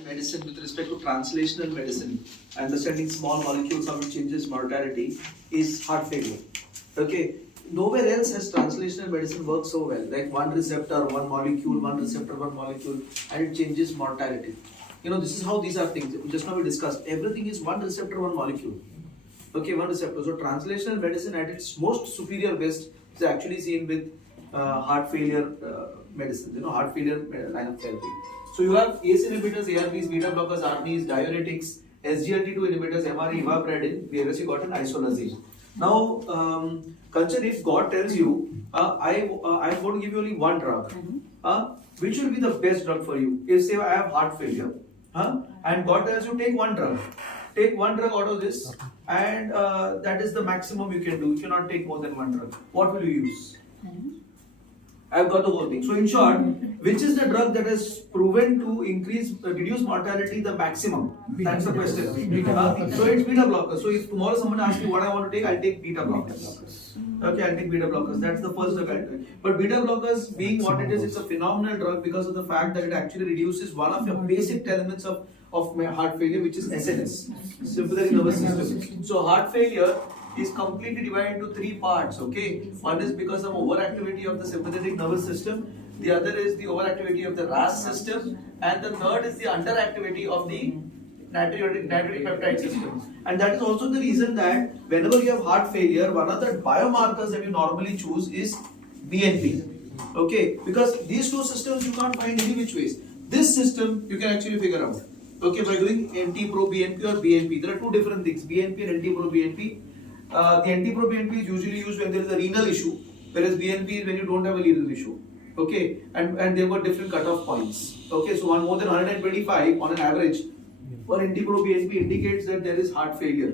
medicine with respect to translational medicine, understanding small molecules, how it changes mortality, is heart failure. Okay, nowhere else has translational medicine worked so well. Like one receptor, one molecule, one receptor, one molecule, and it changes mortality. This is how these are things. Just now we discussed. Everything is one receptor, one molecule. Okay, one receptor. So translational medicine at its most superior best is actually seen with heart failure medicine. Heart failure line of therapy. So you have ACE inhibitors, ARBs, beta blockers, ARNIs, diuretics, SGLT2 inhibitors, MRE, ivabradine, whereas you got an isoniazid. Now, Kanchan, if God tells you, I'm going to give you only one drug, which will be the best drug for you? If say I have heart failure, and God tells you take one drug out of this, and that is the maximum you can do. You cannot take more than one drug. What will you use? I've got the whole thing. So in short, which is the drug that has proven to reduce mortality the maximum? That's the question. So it's beta blockers. So if tomorrow someone asks me what I want to take, I'll take beta blockers. Okay, I'll take beta blockers. That's the first drug I'll take. But beta blockers, being what it is, it's a phenomenal drug because of the fact that it actually reduces one of your basic elements of heart failure, which is SNS, sympathetic nervous system. So heart failure is completely divided into three parts. Okay, one is because of overactivity of the sympathetic nervous system, the other is the overactivity of the RAS system, and the third is the underactivity of the natriuretic peptide system. And that is also the reason that whenever you have heart failure, one of the biomarkers that you normally choose is BNP. Okay, because these two systems you can't find any which ways. This system you can actually figure out. Okay, by doing NT-proBNP or BNP. There are two different things, BNP and NT-proBNP. The NT-proBNP is usually used when there is a renal issue, whereas BNP is when you don't have a renal issue. Okay, and they've got different cutoff points. Okay, so one more than 125 on an average for NT-proBNP indicates that there is heart failure.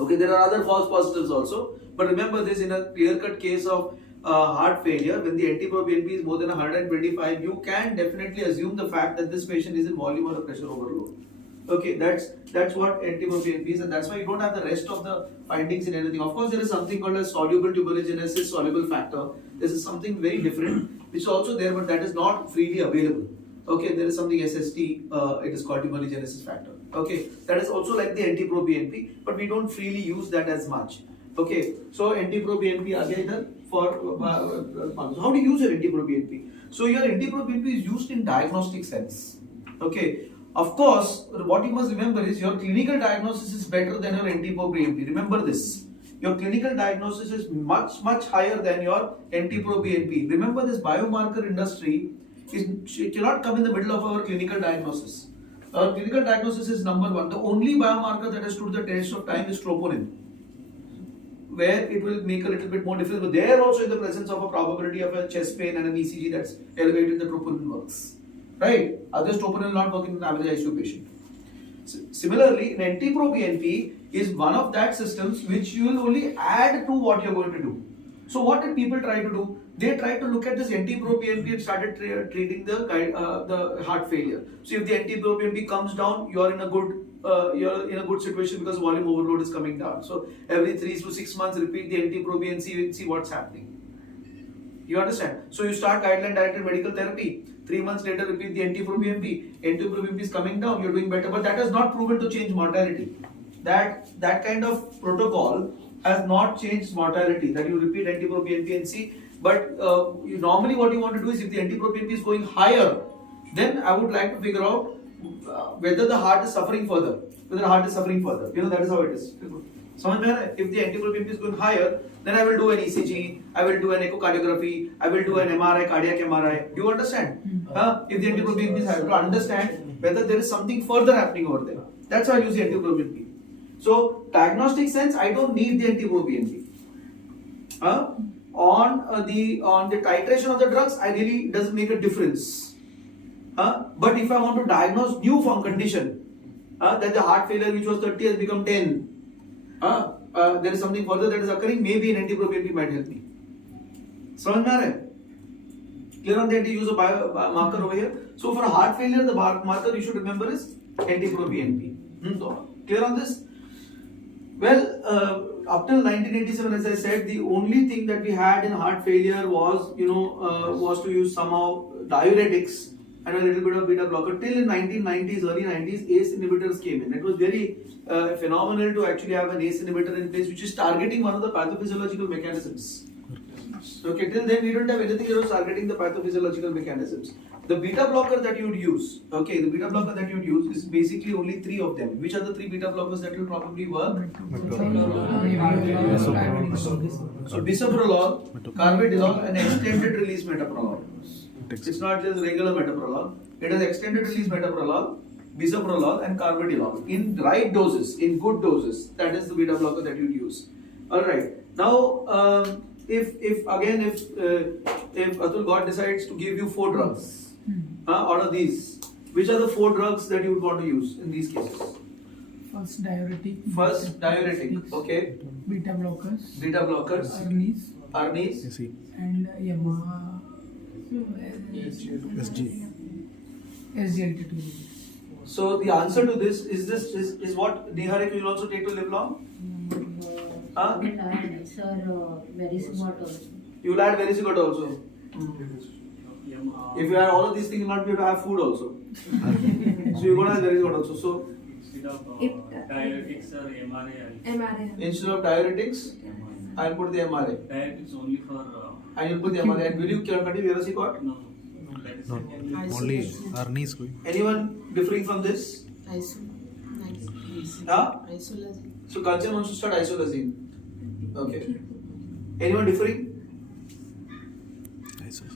Okay, there are other false positives also, but remember this, in a clear-cut case of heart failure, when the NT-proBNP is more than 125, you can definitely assume the fact that this patient is in volume or a pressure overload. Okay, that's what NT-proBNP is, and that's why you don't have the rest of the findings in anything. Of course, there is something called a soluble tuberogenesis soluble factor. This is something very different, which is also there, but that is not freely available. Okay, there is something SST, it is called tuberogenesis factor. Okay, that is also like the NT-proBNP, but we don't freely use that as much. Okay, so NT-proBNP again for so how do you use your NT-proBNP? So your NT-proBNP is used in diagnostic sense. Okay. Of course, what you must remember is your clinical diagnosis is better than your NT-proBNP. Remember this. Your clinical diagnosis is much higher than your NT-proBNP. Remember, this biomarker industry cannot come in the middle of our clinical diagnosis. Our clinical diagnosis is number one. The only biomarker that has stood the test of time is troponin, where it will make a little bit more difference. But there also, in the presence of a probability of a chest pain and an ECG that's elevated, the troponin works. Right? Others troponin will not work in an average ICU patient. Similarly, an NT-proBNP is one of that systems which you will only add to what you're going to do. So what did people try to do? They tried to look at this NT-proBNP and started treating the heart failure. So if the NT-proBNP comes down, you're in a good situation because volume overload is coming down. So every 3 to 6 months, repeat the NT-proBNP and see what's happening. You understand? So you start guideline-directed medical therapy. 3 months later, repeat the NT-proBNP. NT-proBNP is coming down, you're doing better. But that has not proven to change mortality. That kind of protocol has not changed mortality. That you repeat NT-proBNP and see. But normally what you want to do is, if the NT-proBNP is going higher, then I would like to figure out whether the heart is suffering further. That is how it is. If the NT-proBNP is going higher, then I will do an ECG, I will do an echocardiography, I will do an MRI, cardiac MRI. Do you understand? If the NT-proBNP is higher, to understand whether there is something further happening over there. That's why I use the NT-proBNP. So, diagnostic sense, I don't need the NT-proBNP. On the titration of the drugs, I really doesn't make a difference. But if I want to diagnose new form condition, that the heart failure which was 30 has become 10. There is something further that is occurring, maybe an NT-proBNP might help me. Clear on that? You use a biomarker over here. So for heart failure, the marker you should remember is NT-proBNP. So clear on this? Well, up till 1987, as I said, the only thing that we had in heart failure was, was to use somehow diuretics and a little bit of beta blocker till in 1990s, early 90s, ACE inhibitors came in. It was very phenomenal to actually have an ACE inhibitor in place which is targeting one of the pathophysiological mechanisms. Okay, till then we don't have anything that was targeting the pathophysiological mechanisms. The beta blocker that you would use, okay, the beta blocker that you would use is basically only 3 of them. Which are the 3 beta blockers that will probably work? So bisoprolol, carvedilol, and extended release metoprolol. It's not just regular metoprolol. It is extended release metoprolol, bisoprolol, and carvedilol in right doses, in good doses. That is the beta blocker that you'd use. All right. Now, if Atul God decides to give you 4 drugs out of these, which are the 4 drugs that you would want to use in these cases? First diuretic. First diuretic. Okay. Beta blockers. Beta blockers. Arnis. And SGLT2. So the answer to this is what Niharik will also take to live long? Huh? Sir, Vericiguat also. You will add Vericiguat also. If you add all of these things, you will not be able to have food also. So you're going to have Vericiguat also. So diuretics or MRA. instead of diuretics, I'll put the MRA. Diuretics only for. And you'll put the MRA. And will you continue Vericiguat? No. That is only Arnis koi. Anyone differing from this? Huh? So Kanchan wants to start isolazine. Okay. Anyone differing?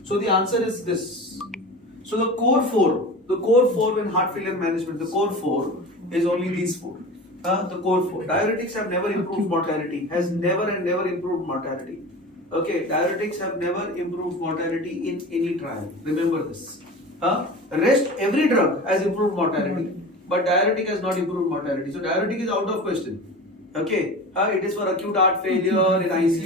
So the answer is this. So the core 4 in heart failure management, the core 4 is only these 4. The core 4. Diuretics have never improved mortality. Has never and never improved mortality. Okay, diuretics have never improved mortality in any trial. Remember this. Rest every drug has improved mortality, but diuretic has not improved mortality. So diuretic is out of question. Okay, it is for acute heart failure in ICU.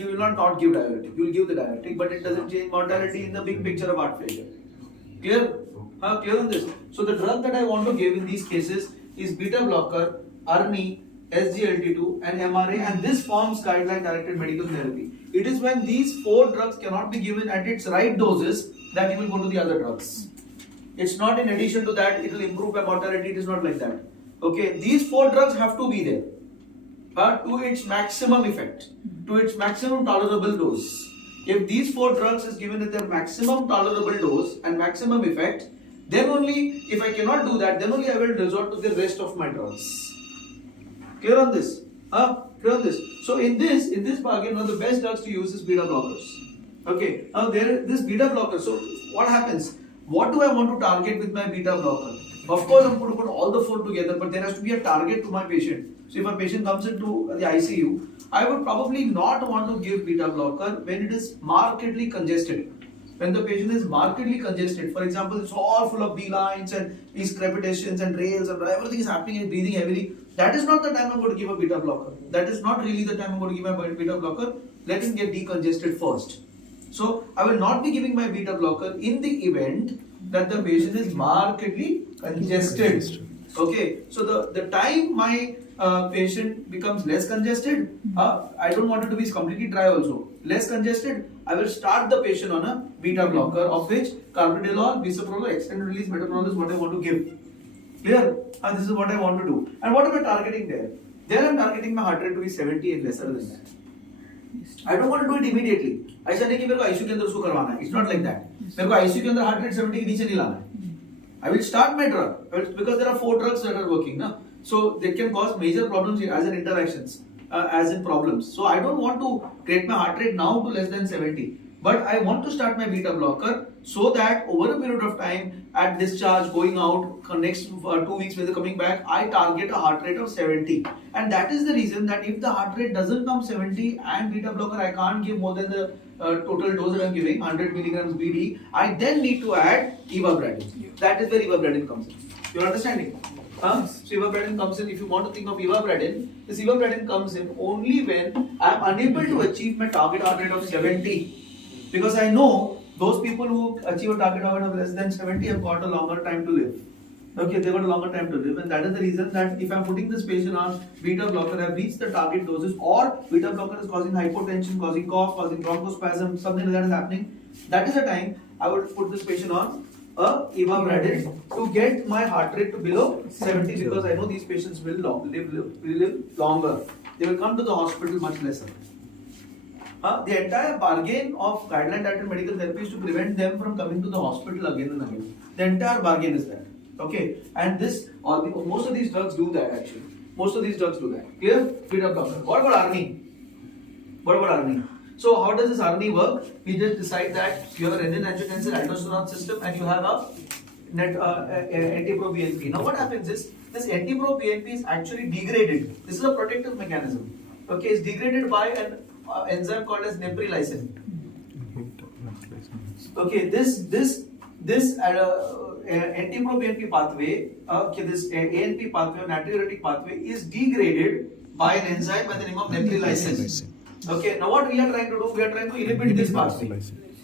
You will not give diuretic. You will give the diuretic, but it doesn't change mortality in the big picture of heart failure. Clear? Clear on this? So the drug that I want to give in these cases is beta blocker, ARNI, SGLT2 and MRA, and this forms guideline directed medical therapy. It is when these 4 drugs cannot be given at its right doses that you will go to the other drugs. It's not in addition to that, it will improve by mortality, it is not like that. Okay, these 4 drugs have to be there to its maximum effect, to its maximum tolerable dose. If these 4 drugs is given at their maximum tolerable dose and maximum effect, then only, if I cannot do that, then only I will resort to the rest of my drugs. Clear on this? Clear on this? So in this bargain, one of the best drugs to use is beta blockers. Okay, now this beta blocker, so what happens? What do I want to target with my beta blocker? Of course, I'm going to put all the 4 together, but there has to be a target to my patient. So if a patient comes into the ICU, I would probably not want to give beta blocker when it is markedly congested. When the patient is markedly congested, for example, it's all full of B-lines and these crepitations and rails and everything is happening and breathing heavily, that is not the time I'm going to give a beta blocker. That is not really the time I'm going to give a beta blocker. Let him get decongested first. So I will not be giving my beta blocker in the event that the patient is markedly congested. Okay, so the time my patient becomes less congested, I don't want it to be completely dry also. Less congested, I will start the patient on a beta blocker, of which carvedilol, bisoprolol, extended release metoprolol is what I want to give. Clear? This is what I want to do. And what am I targeting there? There I am targeting my heart rate to be 70 and lesser than that. I don't want to do it immediately. ऐसा नहीं कि मेरे को ICU के अंदर उसको करवाना है. It's not like that. मेरे को ICU के अंदर heart rate 70 के नीचे नहीं लाना है. I will start my drug because there are 4 drugs that are working, na? So they can cause major problems as in interactions, as in problems. So I don't want to get my heart rate now to less than 70, but I want to start my beta blocker so that over a period of time, at discharge, going out, next 2 weeks when they're coming back, I target a heart rate of 70. And that is the reason that if the heart rate doesn't come 70 and beta blocker, I can't give more than the total dose that I'm giving, 100 milligrams BD, I then need to add ivabradine. That is where ivabradine comes in. You're understanding? So ivabradine comes in, if you want to think of ivabradine, this ivabradine comes in only when I'm unable to achieve my target heart rate of 70. Because I know those people who achieve a target heart rate of less than 70 have got a longer time to live. Okay, they got a longer time to live, and that is the reason that if I'm putting this patient on beta blocker, I've reached the target doses, or beta blocker is causing hypotension, causing cough, causing bronchospasm, something like that is happening. That is the time I would put this patient on ivabradine to get my heart rate to below 70 because I know these patients will live longer. They will come to the hospital much lesser. The entire bargain of guideline directed medical therapy is to prevent them from coming to the hospital again and again. The entire bargain is that. Okay, and most of these drugs do that actually. Most of these drugs do that. Clear? Feed up doctor. What about Arni? What about Arni? So how does this Arni work? We just decide that you have a renin-angiotensin aldosterone system and you have a NT-proBNP. Now what happens is this NT-proBNP is actually degraded. This is a protective mechanism. Okay, it's degraded by an enzyme called as neprilysin. Okay, this NT-proBNP pathway, this ANP pathway or natriuretic pathway is degraded by an enzyme by the name of neprilysin. Okay, now what we are trying to do? We are trying to inhibit this pathway.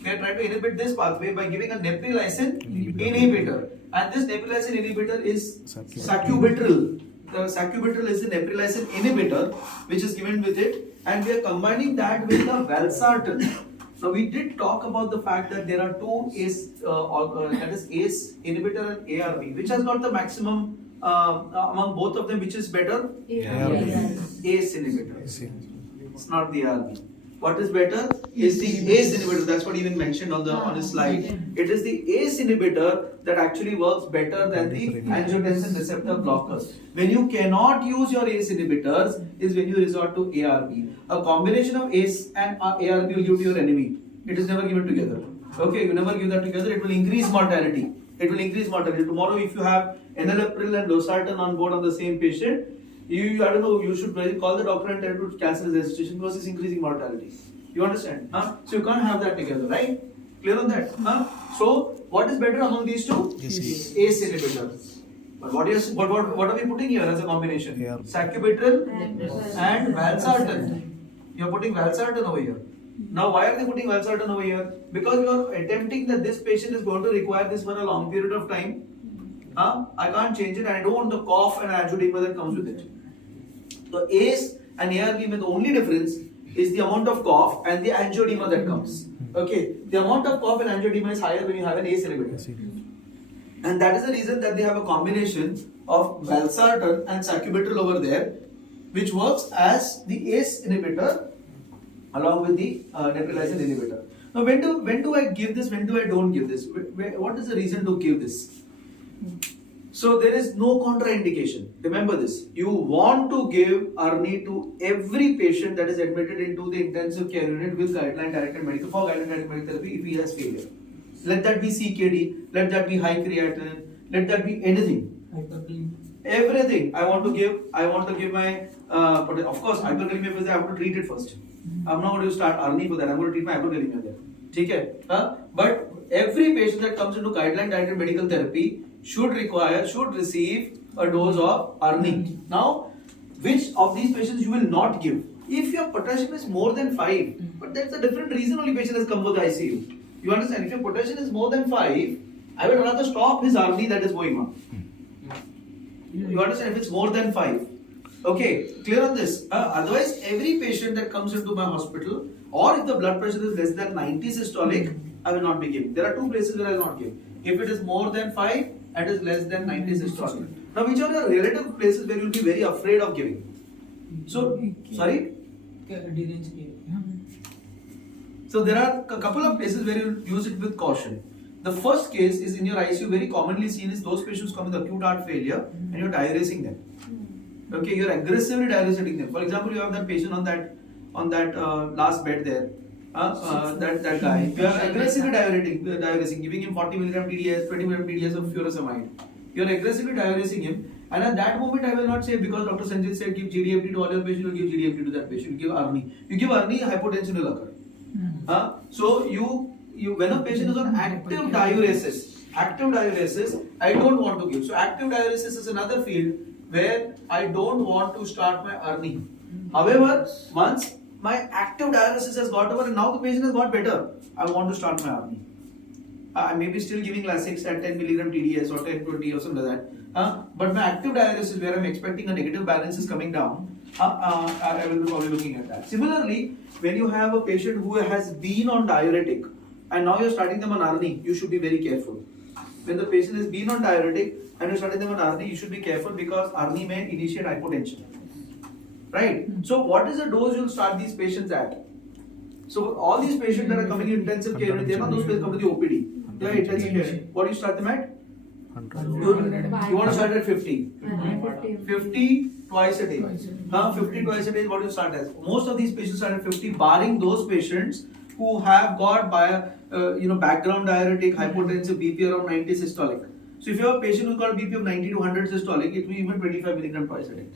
We are trying to inhibit this pathway by giving a neprilysin inhibitor. And this neprilysin inhibitor is sacubitril. The sacubitril is the neprilysin inhibitor which is given with it, and we are combining that with the valsartan. Now we did talk about the fact that there are two ACE, that is ACE inhibitor and ARB. Which has got the maximum among both of them? Which is better? ACE inhibitor. It's not the ARB. What is better is the ACE inhibitor. That's what even mentioned on his slide. It is the ACE inhibitor that actually works better than the angiotensin receptor blockers. When you cannot use your ACE inhibitors is when you resort to ARB. A combination of ACE and ARB will give to your enemy. It is never given together. Okay, you never give that together. It will increase mortality. It will increase mortality. Tomorrow, if you have enalapril and losartan on board on the same patient, I don't know, you should call the doctor and tell him to cancel his registration because it's increasing mortality. You understand? So you can't have that together, right? Clear on that? So what is better among these two? ACE inhibitors. But what are we putting here as a combination? Sacubitril and valsartan. You are putting valsartan over here. Now why are they putting valsartan over here? Because you are attempting that this patient is going to require this for a long period of time. I can't change it and I don't want the cough and angioedema that comes with it. So ACE and ARB, the only difference is the amount of cough and the angioedema that comes. Okay, the amount of cough and angioedema is higher when you have an ACE inhibitor. And that is the reason that they have a combination of valsartan and sacubitril over there, which works as the ACE inhibitor along with the neprilysin inhibitor. Now, when do I give this? When do I don't give this? What is the reason to give this? So there is no contraindication. Remember this. You want to give Arni to every patient that is admitted into the intensive care unit with guideline directed medical therapy if he has failure. Let that be CKD, let that be high creatinine, let that be anything. Everything I want to give my of course hyperkalemia phase I have to treat it first. I'm not going to start Arni for that. I'm going to treat my hyperkalemia there. Okay? But every patient that comes into guideline directed medical therapy should receive a dose of Arni. Now, which of these patients you will not give? If your potassium is more than 5, but that's a different reason only patient has come for the ICU. You understand? If your potassium is more than 5, I will rather stop his Arni that is going on. You understand? If it's more than 5. Okay, clear on this? Otherwise, every patient that comes into my hospital, or if the blood pressure is less than 90 systolic, I will not be giving. There are two places where I will not give. If it is more than 5 and is less than 90 systolic. Now, which are the relative places where you will be very afraid of giving? So, sorry? So, there are a couple of places where you use it with caution. The first case is in your ICU, very commonly seen is those patients come with acute heart failure and you're diuresing them. Okay, you're aggressively diuresing them. For example, you have that patient on that last bed there. That guy. You are aggressively diuresing, giving him 40 mg TDS, 20 mg TDS of furosemide. You are aggressively diuresing him, and at that moment I will not say because Dr. Sanjit said give GDMT to all your patients, you give GDMT to that patient. You give Arni. You give Arni, hypotension will occur. So you when a patient is on active diuresis, I don't want to give. So active diuresis is another field where I don't want to start my Arni. However, once my active diuresis has got over and now the patient has got better, I want to start my Arni. I may be still giving Lasix at 10 mg TDS or 10-20 or something like that. But my active diuresis where I'm expecting a negative balance is coming down, I will be probably looking at that. Similarly, when you have a patient who has been on diuretic and now you're starting them on Arni, you should be very careful. when the patient is been on diuretic and you're starting them on ARNI, you should be careful because ARNI may initiate hypotension. Right? So what is the dose you'll start these patients at? So all these patients that are coming in intensive care unit, they're not those patients come to the OPD. They are intensive care unit. What do you start them at? 100. You want to start at 50. 50. 50 twice a day. 50 twice a day is what you start as. Most of these patients start at 50, barring those patients who have got background diuretic, hypotensive, BP around 90 systolic. So if you have a patient who's got a BP of 90 to 100 systolic, it will be even 25 milligram twice a day.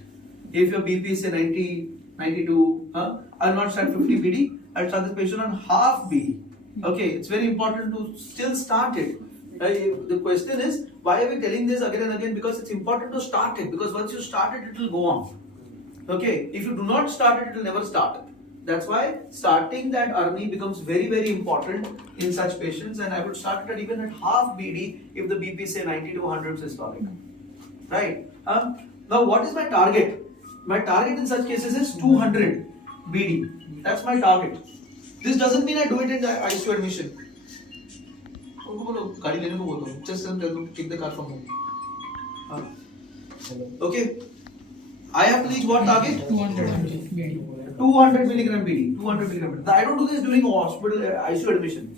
If your BP is say 90, 92, I'll not start 50 BD. I'll start this patient on half BD. Okay, it's very important to still start it. The question is, why are we telling this again and again? Because it's important to start it. Because once you start it, it will go on. Okay, if you do not start it, it will never start. That's why starting that ARNI becomes very, very important in such patients. And I would start it at even at half BD if the BP say 90 to 100 systolic. Right? Now, what is my target? My target in such cases is 200 BD. That's my target. This doesn't mean I do it in the ICU admission. Just take the car from home. Okay. I have to reach what target? 200 BD. 200 milligram BD. 200 milligram BD. I don't do this during hospital ICU admission.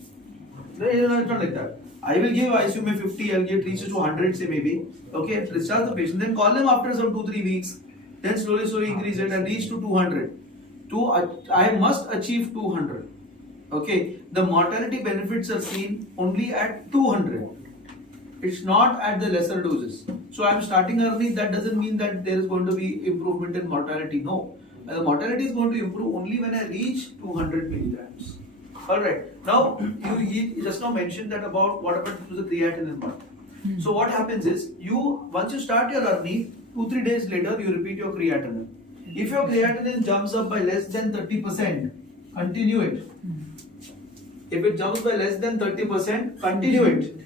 No, it's not like that. I will give ICU may 50, I'll get reaches to 100 say maybe. Okay, discharge the patient. Then call them after some 2-3 weeks. Then slowly increase it and reach to 200. I must achieve 200. Okay, the mortality benefits are seen only at 200. It's not at the lesser doses. So I'm starting early. That doesn't mean that there is going to be improvement in mortality. No, the mortality is going to improve only when I reach 200 milligrams. All right. Now you just now mentioned that about what happens to the creatinine part. So what happens is once you start your early, 2-3 days later you repeat your creatinine. If your creatinine jumps up by less than 30%, continue it. If it jumps by less than 30%, continue it.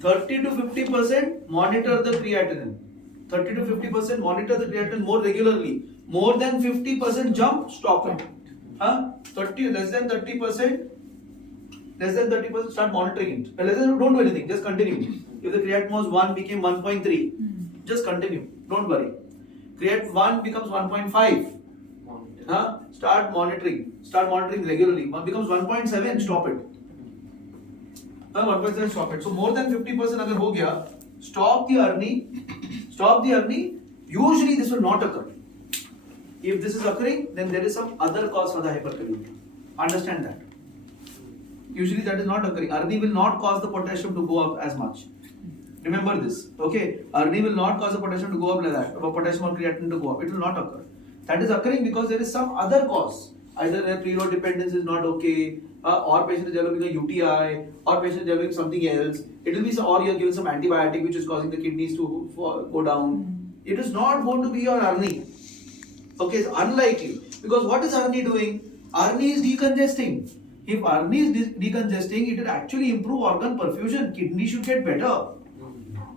30 to 50%, monitor the creatinine. 30 to 50%, monitor the creatinine more regularly. More than 50% jump, stop it. 30, less than 30%, start monitoring it. Less than, don't do anything, just continue. If the creatinine was 1, became 1.3, just continue, don't worry. Creatinine 1 becomes 1.5. Start monitoring regularly. Becomes 1.7, stop it. 1.7, stop it. So more than 50% agar ho gaya, stop the ARNI. Usually this will not occur. If this is occurring, then there is some other cause for the hyperkalemia. Understand that. Usually that is not occurring. ARNI will not cause the potassium to go up as much. Remember this. Okay, ARNI will not cause the potassium to go up like that, or potassium or creatinine to go up. It will not occur. That is occurring because there is some other cause. Either their preload dependence is not okay, or patient is developing a UTI, or patient is developing something else. It will be or you are given some antibiotic which is causing the kidneys to go down. It is not going to be your ARNI. Okay, it's unlikely. Because what is ARNI doing? ARNI is decongesting. If ARNI is decongesting, it will actually improve organ perfusion. Kidney should get better.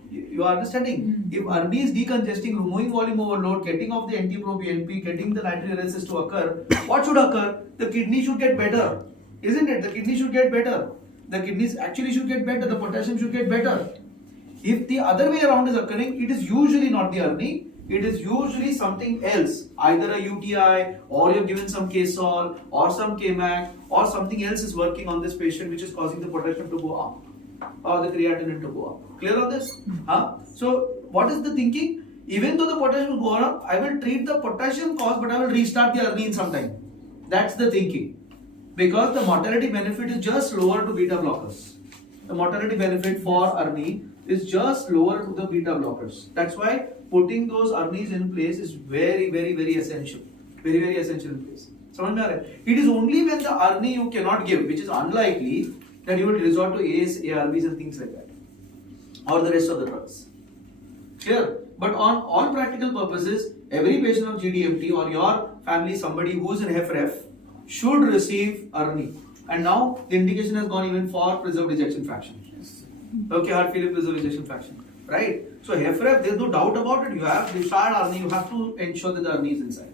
You are understanding? If ARNI is decongesting, removing volume overload, getting off the NT-proBNP, getting the nitrogenesis to occur, what should occur? The kidney should get better. Isn't it? The kidney should get better. The kidneys actually should get better. The potassium should get better. If the other way around is occurring, it is usually not the ARNI. It is usually something else. Either a UTI, or you're given some K-sol, or some K-mac, or something else is working on this patient which is causing the potassium to go up, or the creatinine to go up. Clear on this? So, what is the thinking? Even though the potassium will go up, I will treat the potassium cause, but I will restart the ARNI in some time. That's the thinking. Because the mortality benefit is just lower to beta blockers. The mortality benefit for ARNI is just lower to the beta blockers. That's why putting those ARNIs in place is very, very, very essential. Very, very essential in place. It is only when the ARNI you cannot give, which is unlikely, that you will resort to ACE, ARBs and things like that. Or the rest of the drugs. Clear? But on all practical purposes, every patient of GDMT or your family, somebody who is in HFrEF, should receive ARNI. And now the indication has gone even for preserved ejection fraction. Okay, heart failure preserved ejection fraction. Right? So HFrEF, there is no doubt about it. You have to start ARNI, you have to ensure that the ARNI is inside.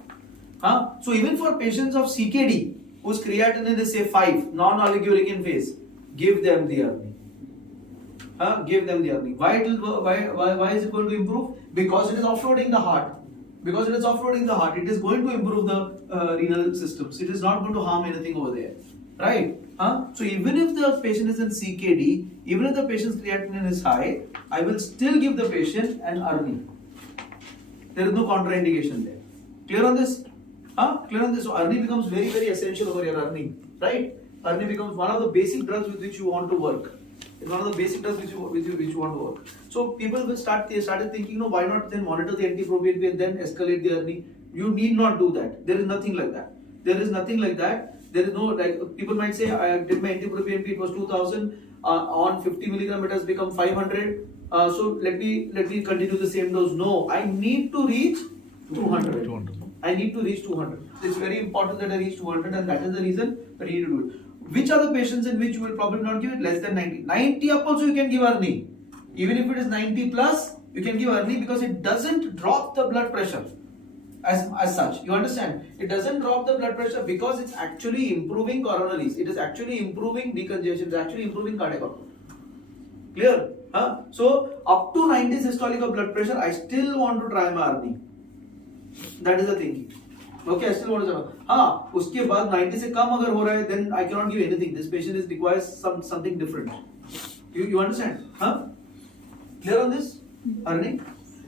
So even for patients of CKD, whose creatinine is say 5, non-oliguric in phase, give them the ARNI. give them the Arni. Why is it going to improve? Because it is offloading the heart. Because it is offloading the heart, it is going to improve the renal systems. It is not going to harm anything over there, right? So even if the patient is in CKD, even if the patient's creatinine is high, I will still give the patient an Arni. There is no contraindication there. Clear on this? Clear on this? So Arni becomes very, very essential over your Arni, right? Arni becomes one of the basic drugs with which you want to work. It's one of the basic drugs which you want to work. So people will started thinking, no, why not then monitor the NT-proBNP and then escalate the Arni? You need not do that. There is nothing like that. There is nothing like that. There is no, like, people might say, I did my NT-proBNP, it was 2000, on 50 milligram it has become 500. So let me continue the same dose. No, I need to reach 200. I need to reach 200. It's very important that I reach 200, and that is the reason that you need to do it. Which are the patients in which you will probably not give it? Less than 90. 90 up also you can give Arni. Even if it is 90 plus, you can give Arni because it doesn't drop the blood pressure as such. You understand? It doesn't drop the blood pressure because it's actually improving coronaries. It is actually improving decongestion. It's actually improving cardiac output. Clear? So up to 90 systolic of blood pressure, I still want to try my Arni. That is the thinking. Okay, I still want to say, उसके बाद 90 से कम अगर हो रहा है, then I cannot give anything. This patient requires something different. You understand? Clear on this? Arni?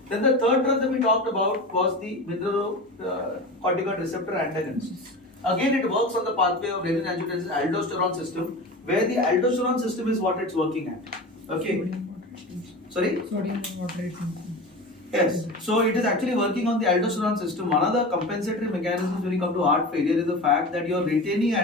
Then the third drug that we talked about was the mineralocorticoid receptor antagonist. Again, it works on the pathway of renin-angiotensin aldosterone system, where the aldosterone system is what it's working at. Okay. Sorry? Sodium water retention. Yes, so it is actually working on the aldosterone system. One of the compensatory mechanisms when you come to heart failure is the fact that you're retaining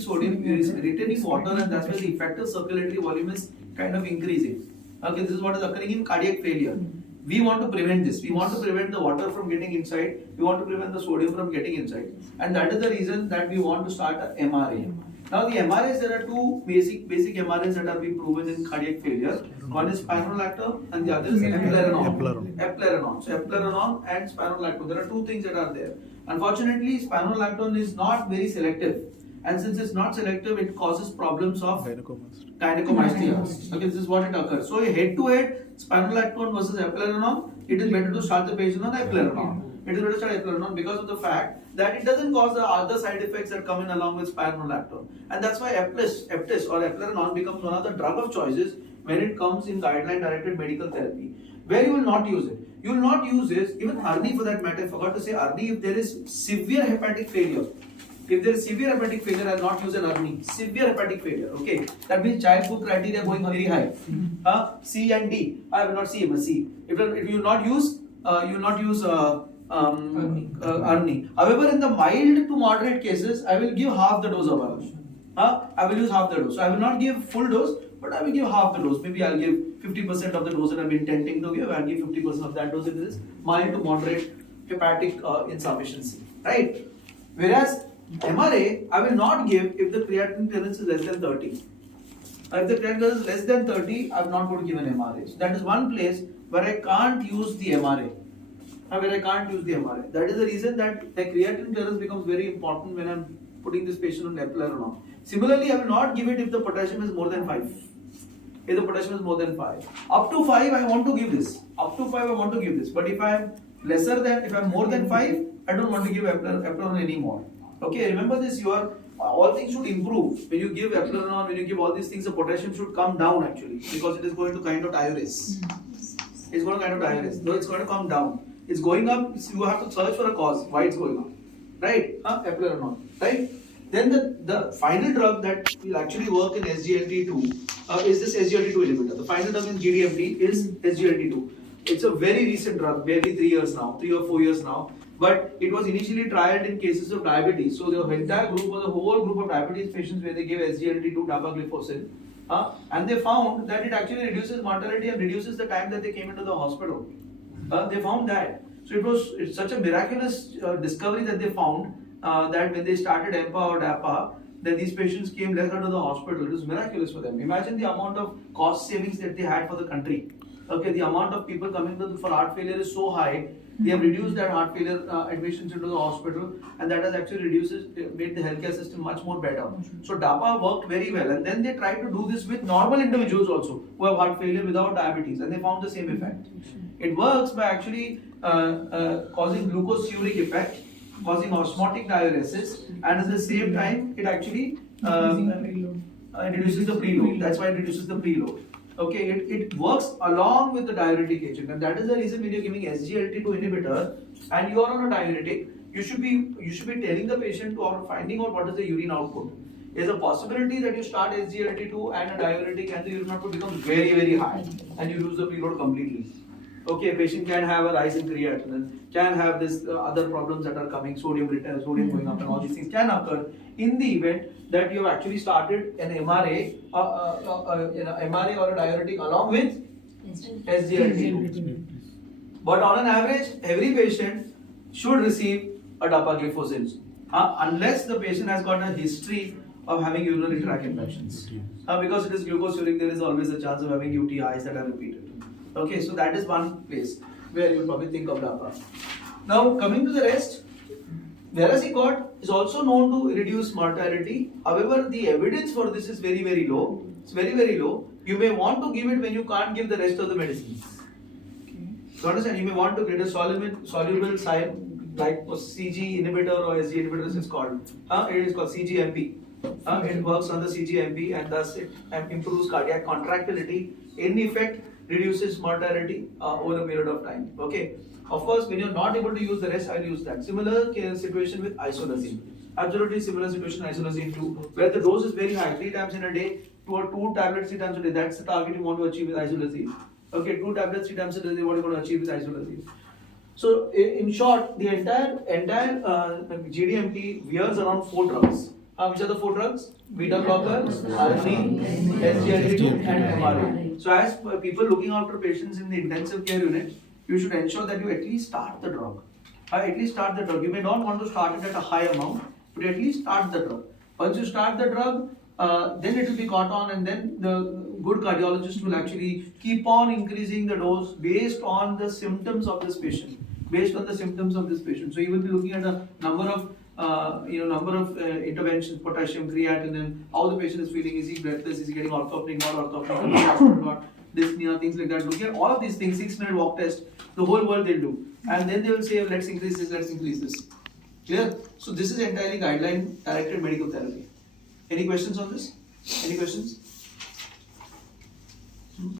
sodium, you're retaining water, and that's why the effective circulatory volume is kind of increasing. Okay, this is what is occurring in cardiac failure. We want to prevent this. We want to prevent the water from getting inside. We want to prevent the sodium from getting inside. And that is the reason that we want to start a MRA. Now the MRAs, there are two basic MRAs that are being proven in cardiac failure. One is spironolactone and the other is eplerenone. So eplerenone and spironolactone. There are two things that are there. Unfortunately, spironolactone is not very selective. And since it's not selective, it causes problems of gynecomastia. Okay, this is what it occurs. So head-to-head, spironolactone versus eplerenone, it is better to start the patient on eplerenone. It is better to start eplerenone because of the fact that it doesn't cause the other side effects that come in along with spironolactone. And that's why Eptis or eplerenone becomes one of the drug of choices when it comes in guideline-directed medical therapy. Where you will not use it? You will not use this, even Arni for that matter. I forgot to say Arni, if there is severe hepatic failure. If there is severe hepatic failure, I will not use an Arni. Severe hepatic failure, okay. That means child food criteria going very high. C and D. I will not see him a C. If you will not use, Arni. However, in the mild to moderate cases, I will give half the dose of Arni. I will use half the dose. So I will not give full dose, but I will give half the dose. Maybe I'll give 50% of the dose that I'm intending to give. I'll give 50% of that dose if it is mild to moderate hepatic insufficiency, right? Whereas MRA, I will not give if the creatinine clearance is less than 30. If the creatinine clearance is less than 30, I'm not going to give an MRA. So that is one place where I can't use the MRA. That is the reason that the creatinine clearance becomes very important when I'm putting this patient on eplerenone. Similarly, I will not give it if the potassium is more than 5. If the potassium is more than 5. Up to 5, I want to give this. But if I'm more than 5, I don't want to give eplerenone anymore. Okay, remember this, all things should improve. When you give eplerenone, when you give all these things, the potassium should come down actually, because it is going to kind of diurese. It's going to kind of diurese. No, it's going to come down. It's going up, you have to search for a cause, why it's going up. Right? Eplerenone. Right? Then the final drug that will actually work in SGLT2 is this SGLT2 inhibitor. The final drug in GDMT is SGLT2. It's a very recent drug, barely 3 or 4 years now. But it was initially trialed in cases of diabetes. So the entire group was a whole group of diabetes patients where they gave SGLT2 dapagliflozin. And they found that it actually reduces mortality and reduces the time that they came into the hospital. They found that. So it's such a miraculous discovery that they found that when they started EMPA or DAPA, that these patients came less out of the hospital. It was miraculous for them. Imagine the amount of cost savings that they had for the country. Okay, the amount of people coming for heart failure is so high. They have reduced that heart failure admissions into the hospital, and that has actually made the healthcare system much more better. So DAPA worked very well, and then they tried to do this with normal individuals also who have heart failure without diabetes, and they found the same effect. It works by actually causing glucosuric effect, causing osmotic diuresis, and at the same time it actually reduces the preload. That's why it reduces the preload. Okay, it works along with the diuretic agent, and that is the reason when you're giving SGLT2 inhibitor and you are on a diuretic, you should be telling the patient or finding out what is the urine output. There's a possibility that you start SGLT2 and a diuretic and the urine output becomes very, very high and you lose the preload completely. Okay, a patient can have a rise in creatinine, can have this other problems that are coming, sodium going up, and all these things can occur in the event that you have actually started an MRA, MRA or a diuretic along with SGLT2. But on an average, every patient should receive a dapagliflozin, unless the patient has got a history of having urinary tract infections. Because it is glucosuric, there is always a chance of having UTIs that are repeated. Okay, so that is one place where you will probably think of DAPA. Now, coming to the rest, Veracicot is also known to reduce mortality. However, the evidence for this is very, very low. It's very, very low. You may want to give it when you can't give the rest of the medicines. You understand? You may want to get a soluble like CG inhibitor or SG inhibitor, this is called. It is called CGMP. It works on the CGMP and thus it improves cardiac contractility. In effect, reduces mortality over a period of time. Okay. Of course, when you're not able to use the rest, I'll use that. Similar situation with isolazine. Absolutely similar situation isolazine too, where the dose is very high, 3 times in a day, 2 tablets 3 times a day. That's the target you want to achieve with isolazine. Okay, 2 tablets 3 times a day, what you want to achieve with isolazine. So, in short, the entire GDMP wears around 4 drugs. Which are the 4 drugs? Beta blocker, alanine, SGLT2 and MRA. So as people looking after patients in the intensive care unit, you should ensure that you at least start the drug. You may not want to start it at a high amount, but at least start the drug. Once you start the drug, then it will be caught on, and then the good cardiologist will actually keep on increasing the dose based on the symptoms of this patient. So you will be looking at a number of interventions, potassium, creatinine, how the patient is feeling, is he breathless, is he getting orthopneic, not orthopneic, dyspnea, things like that. Look at all of these things, 6-minute walk test, the whole world they'll do. And then they will say, let's increase this. Clear? So this is entirely guideline directed medical therapy. Any questions on this? Any questions?